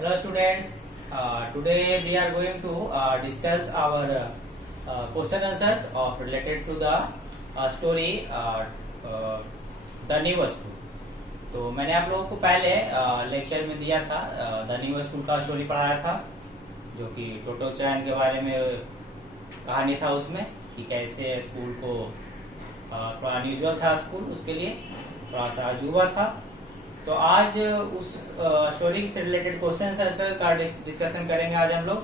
Hello students, today we are going to discuss our question answers of related to the story the new school. तो मैंने आप लोगों को पहले lecture में दिया था द न्यू स्कूल का स्टोरी पढ़ाया था, जो कि टोटो चैन के बारे में कहानी था उसमें कि कैसे स्कूल को थोड़ा अनयूजुअल था स्कूल, उसके लिए थोड़ा सा अजूबा था। तो आज उस स्टोरी से रिलेटेड क्वेश्चन आंसर का डिस्कशन करेंगे आज हम लोग।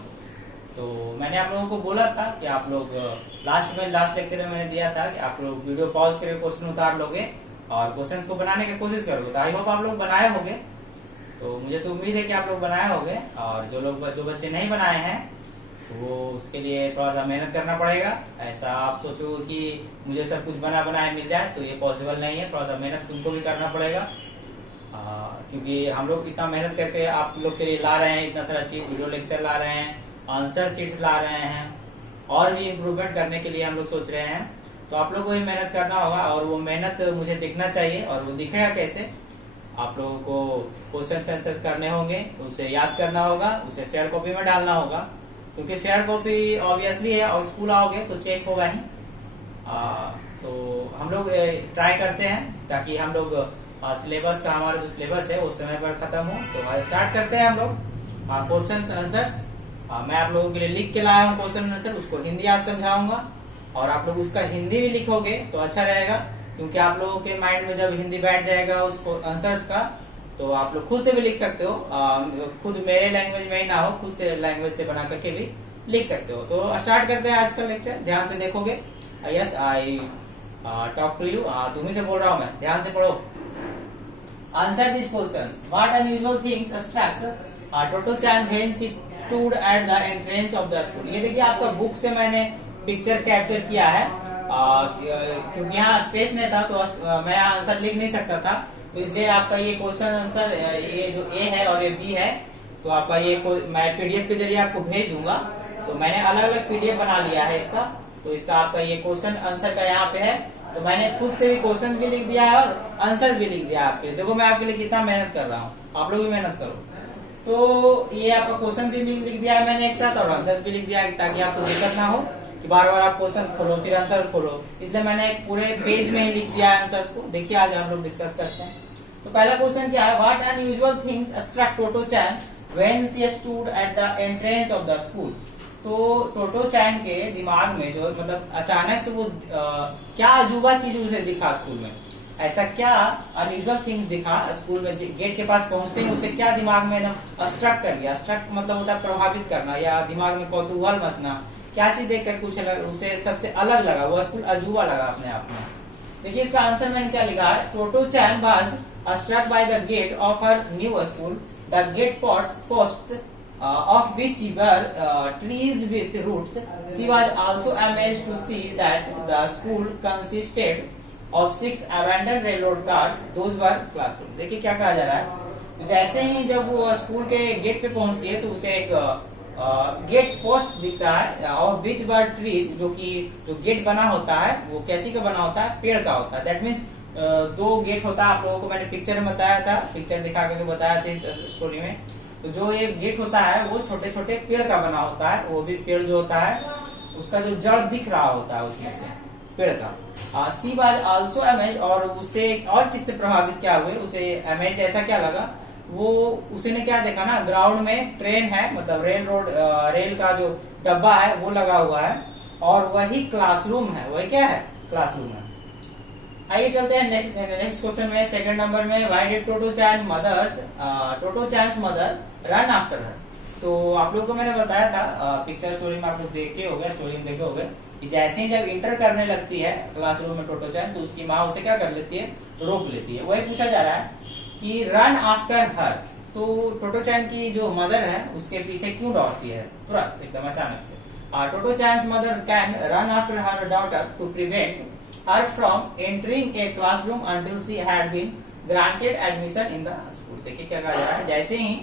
तो मैंने आप लोगों को बोला था कि आप लोग लास्ट लेक्चर में मैंने दिया था कि आप लोग वीडियो पॉज करके क्वेश्चन उतार लोगे और क्वेश्चंस को बनाने की कोशिश करोगे। तो आई होप आप लोग बनाए होंगे। तो मुझे तो उम्मीद है कि आप लोग बनाए होंगे, और जो बच्चे नहीं बनाए हैं वो उसके लिए थोड़ा सा मेहनत करना पड़ेगा। ऐसा आप सोचो कि मुझे सब कुछ बना बनाए मिल जाए तो ये पॉसिबल नहीं है। थोड़ा सा मेहनत तुमको भी करना पड़ेगा, क्योंकि हम लोग इतना मेहनत करके आप लोग के लिए ला रहे हैं, इतना सारा चीज वीडियो लेक्चर ला रहे हैं, आंसर शीट्स ला रहे हैं, और भी इम्प्रूवमेंट करने के लिए हम लोग सोच रहे हैं। तो आप लोगों को भी मेहनत करना होगा, और वो मेहनत मुझे दिखना चाहिए। और वो दिखेगा कैसे? आप लोगों को क्वेश्चन आंसर करने होंगे, उसे याद करना होगा, उसे फेयर कॉपी में डालना होगा, क्योंकि फेयर कॉपी ऑब्वियसली है और स्कूल आओगे तो चेक होगा ही। तो हम लोग ट्राई करते हैं ताकि हम लोग सिलेबस का, हमारा जो सिलेबस है वो समय पर खत्म हो। तो स्टार्ट करते हैं हम लोग क्वेश्चन आंसर्स। मैं आप लोगों के लिए लिख के लाया हूँ क्वेश्चन आंसर, उसको हिंदी आज समझाऊंगा, और आप लोग उसका हिंदी भी लिखोगे तो अच्छा रहेगा, क्योंकि आप लोगों के माइंड में जब हिंदी बैठ जाएगा उसको आंसर्स का, तो आप लोग खुद से भी लिख सकते हो। खुद मेरे लैंग्वेज में ही ना हो, खुद से लैंग्वेज से बना करके भी लिख सकते हो। तो स्टार्ट करते हैं आज का लेक्चर। ध्यान से देखोगे। Yes, I talk to you. तुम्ही से बोल रहा हूँ मैं, ध्यान से पढ़ो। Answer these questions. What unusual things struck Toto Chan when she stood at the entrance of the school? ये देखिए, आपका बुक से मैंने पिक्चर कैप्चर किया है, क्योंकि यहाँ स्पेस नहीं था तो मैं आंसर लिख नहीं सकता था। तो इसलिए आपका ये क्वेश्चन आंसर, ये जो ए है और ये बी है, तो आपका ये मैं पीडीएफ के जरिए आपको भेज दूंगा। तो मैंने अलग अलग पीडीएफ बना लिया है इसका। तो इसका आपका ये क्वेश्चन आंसर का यहाँ पे है। तो मैंने खुद से भी क्वेश्चन भी लिख दिया है और आंसर भी लिख दिया आपके लिए। देखो मैं आपके लिए कितना मेहनत कर रहा हूँ, आप लोग भी मेहनत करो। तो ये आपका क्वेश्चन भी लिख दिया है मैंने एक साथ, और आंसर भी लिख दिया है, ताकि आपको दिक्कत ना हो कि बार बार आप क्वेश्चन खोलो फिर आंसर खोलो। इसलिए मैंने एक पूरे पेज में ही लिख दिया है आंसर को। देखिए आज हम लोग डिस्कस करते हैं। तो पहला क्वेश्चन क्या है? What unusual things struck Totto Chan when she stood at the entrance of the school? तो टोटो चैन के दिमाग में जो मतलब अचानक से वो क्या अजूबा चीज उसे दिखा स्कूल में, ऐसा क्या अनयूजुअल थिंग्स दिखा स्कूल में? गेट के पास पहुंचते ही उसे क्या दिमाग में एकदम स्ट्रक कर गया? स्ट्रक मतलब होता है प्रभावित करना, या दिमाग में कौतूहल मचना। क्या चीज देखकर कुछ उसे सबसे अलग लगा, वो स्कूल अजूबा लगा अपने आप में। देखिए इसका आंसर मैंने क्या लिखा है? Totto Chan was struck by the gate of her new school, the gate posts of which were trees with roots. She was also amazed to see that the school consisted of 6 abandoned railroad cars. Those were classrooms. देखिए क्या कहा जा रहा है? जैसे ही जब वो school के गेट पे पहुंचती है तो उसे एक गेट पोस्ट दिखता है, और बीच वर ट्रीज, जो गेट बना होता है वो कैची का बना होता है, पेड़ का होता है। दैट मीन्स 2 गेट होता है। आप लोगों को मैंने पिक्चर में बताया था, पिक्चर दिखा के बताया था इस स्टोरी में। तो जो ये गेट होता है वो छोटे छोटे पेड़ का बना होता है। वो भी पेड़ जो होता है उसका जो जड़ दिख रहा होता है उसमें से पेड़ का। सी वाज आल्सो अमेज, और उससे एक और चीज से प्रभावित क्या हुए, उसे अमेज ऐसा क्या लगा, वो उसे ने क्या देखा ना, ग्राउंड में ट्रेन है, मतलब रेल का जो डब्बा है वो लगा हुआ है, और वही क्लासरूम है। वही क्या है? क्लासरूम है। आइए चलते हैं नेक्स्ट क्वेश्चन में। सेकंड नंबर में, why did toto Chan's mother run after हर? तो आप लोगों को मैंने बताया था पिक्चर स्टोरी में, आप लोग देखे होंगे, स्टोरी में देखे होंगे कि जैसे ही जब इंटर करने लगती है क्लासरूम में टोटो चैन, तो उसकी माँ उसे क्या कर लेती है? रोक लेती है। वही पूछा जा रहा है कि रन आफ्टर हर, तो टोटो चैन की जो मदर है उसके पीछे क्यों दौड़ती है तुरंत एकदम अचानक से? Totto Chan's mother can run after her daughter to prevent her from entering a classroom until she had been granted admission in the school. देखिए क्या कहा जा रहा है? जैसे ही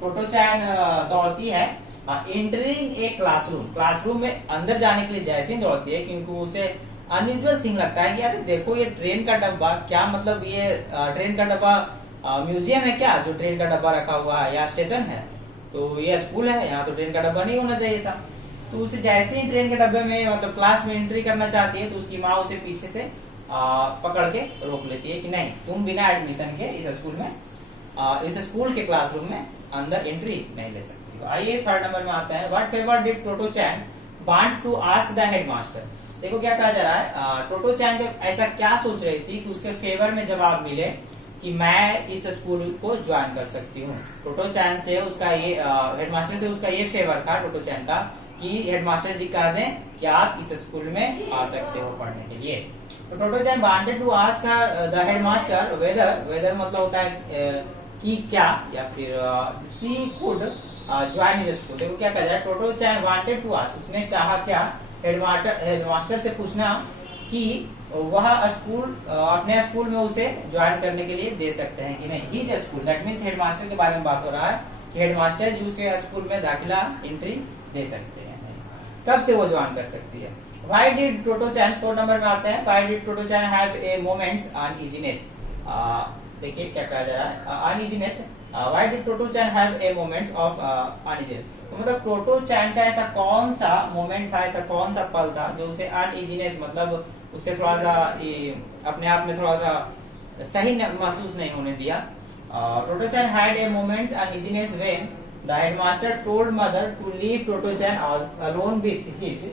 टोटो चैन दौड़ती है एंटरिंग ए क्लासरूम में अंदर जाने के लिए, जैसे ही दौड़ती है, क्योंकि उसे अनयूजुअल थिंग लगता है कि यार देखो ये ट्रेन का डब्बा, क्या मतलब ये ट्रेन का डब्बा म्यूजियम है क्या जो ट्रेन का डब्बा रखा हुआ है, या स्टेशन है, तो ये स्कूल है, यहाँ तो ट्रेन का डब्बा नहीं होना चाहिए था। तो उसे जैसे ही ट्रेन के डब्बे में मतलब क्लास में एंट्री करना चाहती है तो उसकी माँ उसे पीछे से पकड़ के रोक लेती है कि नहीं, तुम बिना एडमिशन के इस स्कूल के क्लासरूम में अंदर एंट्री नहीं ले सकती। आइए थर्ड नंबर में आता है, what favour did Totto Chan want to ask the headmaster. देखो क्या कहा जा रहा है, टोटो चैन ऐसा क्या सोच रही थी कि उसके फेवर में जवाब मिले कि मैं इस स्कूल को ज्वाइन कर सकती हूँ। टोटो चैन से उसका ये हेडमास्टर से उसका ये फेवर था टोटो चैन का कि हेडमास्टर जी कह दें कि आप इस स्कूल में आ सकते हो पढ़ने के लिए। तो Totto Chan wanted to ask the headmaster whether मतलब होता है कि क्या, या फिर she could join is school. देखो क्या कह रहा है, Totto Chan wanted to ask, उसने चाहा क्या, हेडमास्टर से पूछना कि वह स्कूल अपने स्कूल में उसे ज्वाइन करने के लिए दे सकते हैं कि नहीं। His school, that means headmaster के बारे में बात हो रहा है कि हेडमास्टर जी उसे स्कूल में दाखिला एंट्री दे सकते हैं, कब से वो ज्वाइन कर सकती है। Why did Toto Chan, 4 number में आते हैं, Why did Toto Chan have a moments uneasiness? देखिए क्या कहा जा रहा है, uneasiness. Why did Toto Chan have a moments of uneasiness? तो मतलब टोटो चैन का ऐसा कौन सा मोमेंट था, ऐसा कौन सा पल था जो उसे अनइजीनेस मतलब उसे थोड़ा सा अपने आप में थोड़ा सा सही महसूस नहीं होने दिया। Totto Chan had a moments uneasiness when the headmaster told mother to leave Totto Chan alone with his.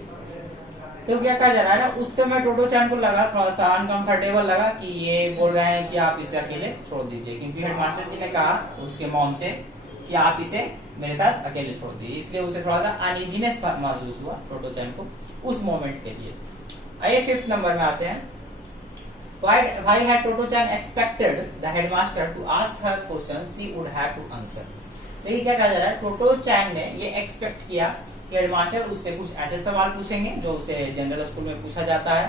तो क्या कहा जा रहा है ना, उस समय टोटो चैन को लगा थोड़ा सा अनकंफर्टेबल लगा कि ये बोल रहे हैं कि आप इसे अकेले छोड़ दीजिए, क्योंकि हेडमास्टर जी ने कहा उसके मॉम से कि आप इसे मेरे साथ अकेले छोड़ दीजिए, इसलिए उसे थोड़ा सा अनइजीनेस महसूस हुआ टोटो चैन को उस मोमेंट के लिए। आइए 5th नंबर में आते हैं, why had Toto Chan expected the headmaster to ask her questions she would have to answer। देखिए क्या कहा जा रहा है, टोटो चैन ने ये एक्सपेक्ट किया कि हेडमास्टर उससे कुछ ऐसे सवाल पूछेंगे जो उसे जनरल स्कूल में पूछा जाता है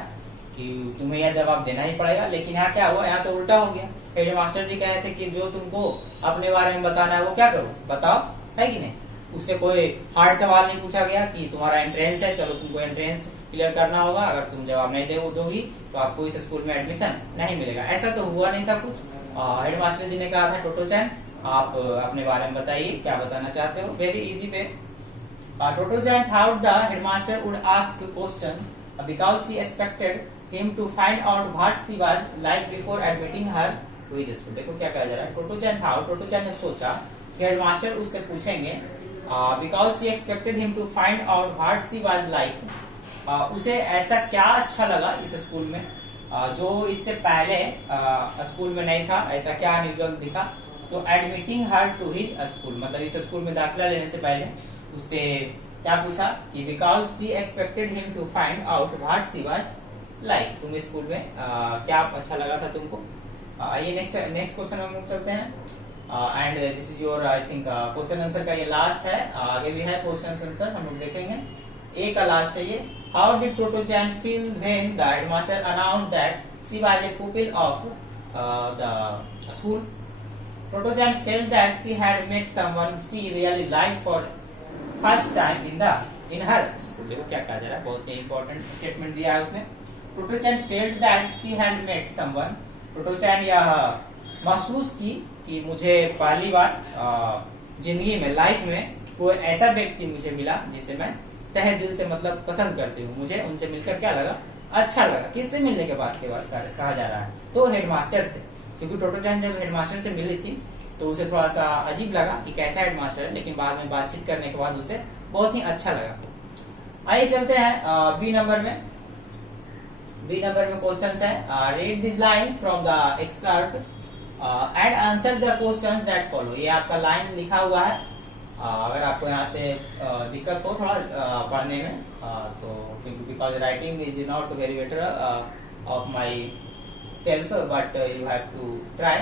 कि तुम्हें यह जवाब देना ही पड़ेगा, लेकिन यहाँ क्या हुआ, यहाँ तो उल्टा हो गया। हेडमास्टर जी कहे थे कि जो तुमको अपने बारे में बताना है वो क्या करो, बताओ, है कि नहीं। उससे कोई हार्ड सवाल नहीं पूछा गया कि तुम्हारा एंट्रेंस है, चलो तुमको एंट्रेंस क्लियर करना होगा, अगर तुम जवाब नहीं दोगी तो आपको इस स्कूल में एडमिशन नहीं मिलेगा, ऐसा तो हुआ नहीं था कुछ। हेडमास्टर जी ने कहा था टोटो चैन आप अपने बारे में बताइए, क्या बताना चाहते हो, very easy way. Toto Chan thought the headmaster would ask a question because she expected him to find out what she was like before admitting her to his school। देखो क्या कहा जा रहा है, टोटो चैन ने सोचा कि हेडमास्टर उससे पूछेंगे because she expected him to find out what she was like। उसे ऐसा क्या अच्छा लगा इस स्कूल में जो इससे पहले स्कूल में नहीं था, ऐसा क्या अनयूजुअल दिखा। तो admitting her to his school मतलब इस स्कूल में दाखिला लेने से पहले उससे क्या पूछा कि because she expected him to find out what she was like, तुम स्कूल में क्या अच्छा लगा था तुमको। आइए नेक्स्ट क्वेश्चन हम लोग चलते हैं and this is your I think question answer का ये लास्ट है, आगे भी है क्वेश्चन आंसर हम लोग देखेंगे। ए का लास्ट है ये, how did Totto chain feel when the headmaster announce that she was a pupil of the school. Toto Chan felt that she had met someone she really liked for first time in her school। देखो क्या कहा जा रहा है, बहुत ही important statement दिया है उसने। Toto Chan felt that she had met someone। Toto Chan यह महसूस की कि मुझे पहली बार जिंदगी में लाइफ में कोई ऐसा व्यक्ति मुझे मिला जिसे मैं तहे दिल से मतलब पसंद करती हूँ। मुझे उनसे मिलकर क्या लगा, अच्छा लगा। किससे मिलने के बाद कहा जा रहा है, तो हेडमास्टर से, क्योंकि टोटो चैन जब हेडमास्टर से मिली थी तो उसे थोड़ा सा अजीब लगा कि कैसा हेडमास्टर है, लेकिन बाद में बातचीत करने के बाद उसे बहुत ही अच्छा लगा। आइए चलते हैं बी नंबर में। बी नंबर में क्वेश्चंस है, read this lines from the extract and answer the questions that follow. ये आपका लाइन लिखा हुआ है, अगर आपको यहाँ से दिक्कत हो थोड़ा पढ़ने में तो because writing is not very better of myself but you have to try.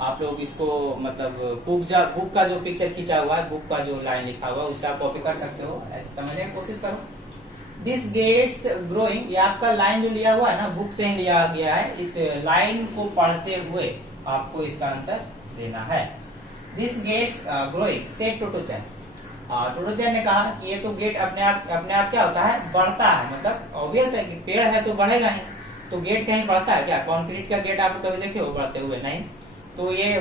आप लोग इसको मतलब बुक का जो पिक्चर खींचा हुआ है, बुक का जो लाइन लिखा हुआ है उससे आप कॉपी कर सकते हो, ऐसे समझने की कोशिश करो। दिस गेट्स ग्रोइंग, ये आपका लाइन जो लिया हुआ है ना बुक से ही लिया गया है, इस लाइन को पढ़ते हुए आपको इसका आंसर देना है। दिस गेट्स ग्रोइंग सेड टोटो चैन। टोटो चैन ने कहा कि ये तो गेट अपने आप क्या होता है, बढ़ता है, मतलब ऑब्वियस है कि पेड़ है तो बढ़ेगा ही, तो गेट कहीं बढ़ता है क्या, कंक्रीट का गेट आप कभी देखे हो बढ़ते हुए, नहीं। तो ये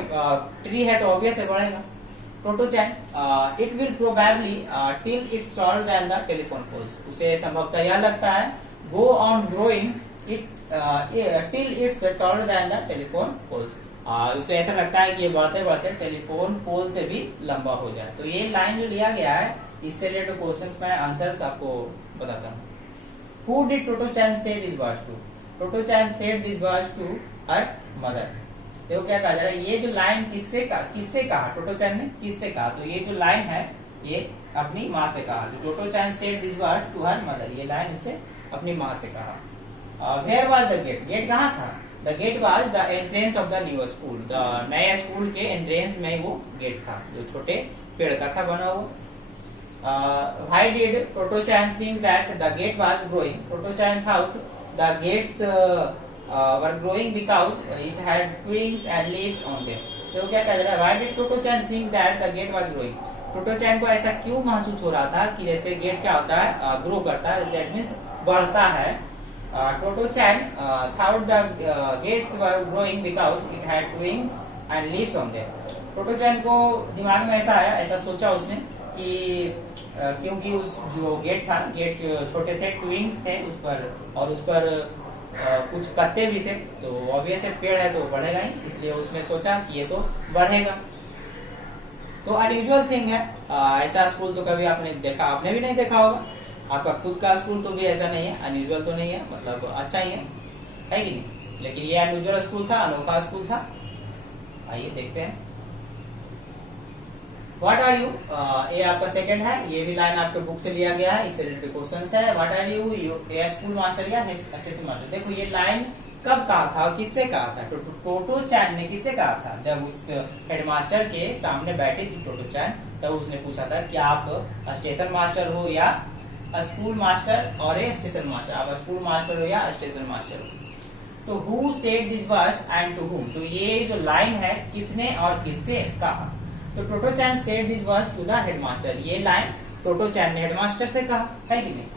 ट्री है तो ऑब्वियस है बढ़ेगा। Totto Chan it will probably till it's taller than the telephone poles, उसे संभवतः यह लगता है go on growing it till it's taller than the telephone poles, उसे ऐसा लगता है कि ये बढ़ते बढ़ते टेलीफोन पोल से भी लंबा हो जाए। तो ये लाइन जो लिया गया है इससे रिलेटेड क्वेश्चंस में आंसर्स आपको बताता हूँ। Who did Totto Chan say this words to? Totto Chan said this words to her mother. देखो क्या कहा जा रहा है, ये जो लाइन किससे कहा प्रोटोचैन ने, किससे कहा? तो ये जो लाइन है ये अपनी माँ से कहा। तो Totto Chan said this words to her mother, ये लाइन उसे अपनी माँ से कहा। Where was the gate? Gate कहाँ था? The gate was the entrance of the new school, द नए स्कूल के एंट्रेंस में वो गेट था जो छोटे पेड़ का था बना हुआ। Why did Protochan think that the gate was growing? Protochan thought the gates were growing because it had twigs and leaves on them. तो क्या कह रहा है? Why did Protochan think that the gate was growing? Protochan को ऐसा क्यों महसूस हो रहा था कि जैसे गेट क्या होता है, ग्रो करता है, that means बढ़ता है। Protochan thought the gates were growing because it had twigs and leaves on them. Protochan को दिमाग में ऐसा आया, ऐसा सोचा उसने कि क्योंकि उस जो गेट था, गेट छोटे थे, ट्विंग्स थे उस पर, और उस पर कुछ पत्ते भी थे, तो ऑब्वियस है पेड़ है तो बढ़ेगा ही, इसलिए उसने सोचा कि ये तो बढ़ेगा। तो अनयूजुअल थिंग है, ऐसा स्कूल तो कभी आपने देखा, आपने भी नहीं देखा होगा, आपका खुद का स्कूल तो भी ऐसा नहीं है, अनयूजुअल तो नहीं है, मतलब अच्छा ही है कि नहीं? लेकिन ये अनयूजुअल स्कूल था, अनोखा स्कूल था। आइए देखते हैं। व्हाट आर यू, ये आपका सेकंड है, ये भी लाइन आपके बुक से लिया गया है, इससे रिलेटेड क्वेश्चन है। व्हाट आर यू, ये स्कूल मास्टर या स्टेशन मास्टर। देखो ये लाइन कब कहा था और किससे कहा था? प्रोटोचैन ने किससे कहा था? जब उस हेडमास्टर के सामने बैठी थी प्रोटोचैन, तब तो उसने पूछा था कि आप स्टेशन मास्टर हो या स्कूल मास्टर, और ये स्टेशन मास्टर, आप स्कूल मास्टर हो या स्टेशन मास्टर हो। तो who said this words and to whom, तो ये जो लाइन है किसने और किससे कहा? तो Totto Chan said this words to the headmaster, ये लाइन प्रोटोचैन ने हेडमास्टर से कहा, है कि नहीं?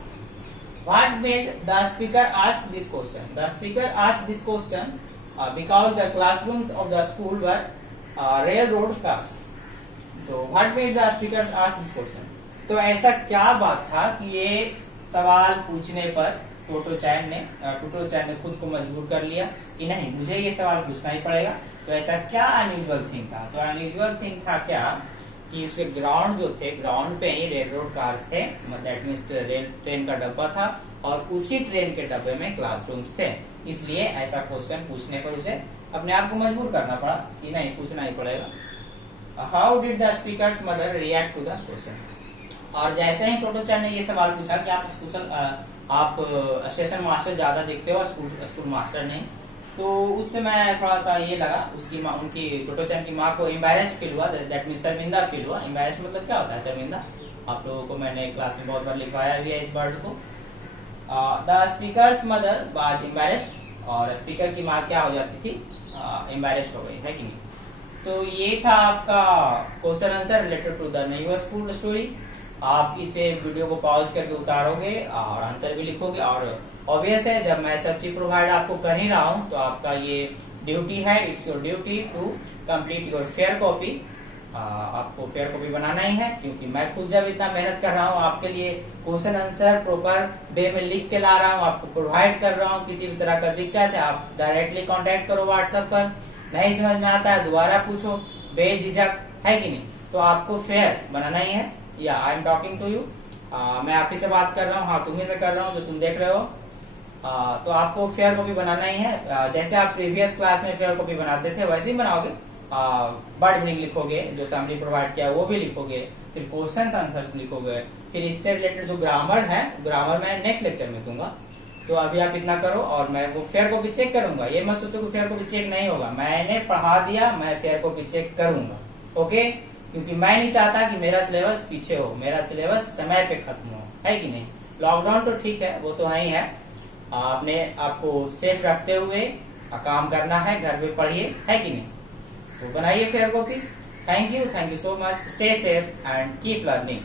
What made the speaker ask this question? The speaker asked this question because the classrooms of the school were railroad cars. तो what made the speakers ask this question? तो ऐसा क्या बात था कि ये सवाल पूछने पर प्रोटोचैन ने खुद को मजबूर कर लिया कि नहीं, मुझे ये सवाल पूछना ही पड़ेगा। तो ऐसा क्या अनयूजुअल थिंग था? तो अनयूजुअल थिंग था क्या कि उसके ग्राउंड जो थे, ग्राउंड पे ही रेल रोड कार्स थे, दैट मीन्स रेल ट्रेन का डब्बा था, और उसी ट्रेन के डब्बे में क्लासरूम्स थे। इसलिए ऐसा क्वेश्चन पूछने पर उसे अपने आप को मजबूर करना पड़ा कि नहीं, पूछना ही पड़ेगा। How did the speaker's mother react to the question? और जैसे ही प्रोटोचैन ने ये सवाल पूछा कि आप स्टेशन मास्टर ज्यादा दिखते हो स्कूल मास्टर नहीं, तो उस समय थोड़ा सा ये लगा उसकी माँ, उनकी प्रोटोचैन की माँ को एम्बैरेस्ड फील हुआ, दैट मीन्स शर्मिंदा फील हुआ। एम्बैरेस्ड मतलब क्या होता है? शर्मिंदा। आप लोगों को मैंने क्लास में बहुत बार लिखवाया भी है इस वर्ड को। The speaker's mother was embarrassed, और स्पीकर की माँ क्या हो जाती थी? एम्बैरेस्ड हो गई, है कि नहीं? तो ये था आपका question answer related to the new school story. आप इसे वीडियो को पॉज करके उतारोगे और आंसर भी लिखोगे, और ऑब्वियस है जब मैं सब चीज प्रोवाइड आपको कर ही रहा हूँ तो आपका ये ड्यूटी है, it's your duty to complete your fair copy. आपको फेयर कॉपी बनाना ही है, क्योंकि मैं खुद जब इतना मेहनत कर रहा हूँ आपके लिए, क्वेश्चन आंसर प्रॉपर वे में लिख के ला रहा हूँ, आपको प्रोवाइड कर रहा हूँ। किसी भी तरह का दिक्कत है आप डायरेक्टली कांटेक्ट करो व्हाट्सएप पर, नहीं समझ में आता है दोबारा पूछो बेझिझक, है कि नहीं? तो आपको फेयर बनाना ही है। या I am talking to you, मैं आप ही से बात कर रहा हूँ, हाँ तुम्ही से कर रहा हूँ जो तुम देख रहे हो। तो आपको फेयर कॉपी बनाना ही है। जैसे आप प्रीवियस क्लास में फेयर कॉपी बनाते थे वैसे ही बनाओगे। वर्ड मीनिंग लिखोगे, जो समरी प्रोवाइड किया वो भी लिखोगे, फिर क्वेश्चन आंसर लिखोगे, फिर इससे रिलेटेड जो ग्रामर है, ग्रामर मैं नेक्स्ट लेक्चर में दूंगा। तो अभी आप इतना करो और मैं वो फेयर कॉपी चेक करूंगा। ये मत सोचो कि फेयर कॉपी चेक नहीं होगा, मैंने पढ़ा दिया, मैं फेयर कॉपी चेक करूंगा, ओके? क्योंकि मैं नहीं चाहता कि मेरा सिलेबस पीछे हो, मेरा सिलेबस समय पे खत्म हो, है कि नहीं? लॉकडाउन तो ठीक है, वो तो ही है, अपने आपको सेफ रखते हुए काम करना है, घर पे पढ़िए, है कि नहीं? तो बनाइए fair copy. Thank you so much, stay safe and keep learning.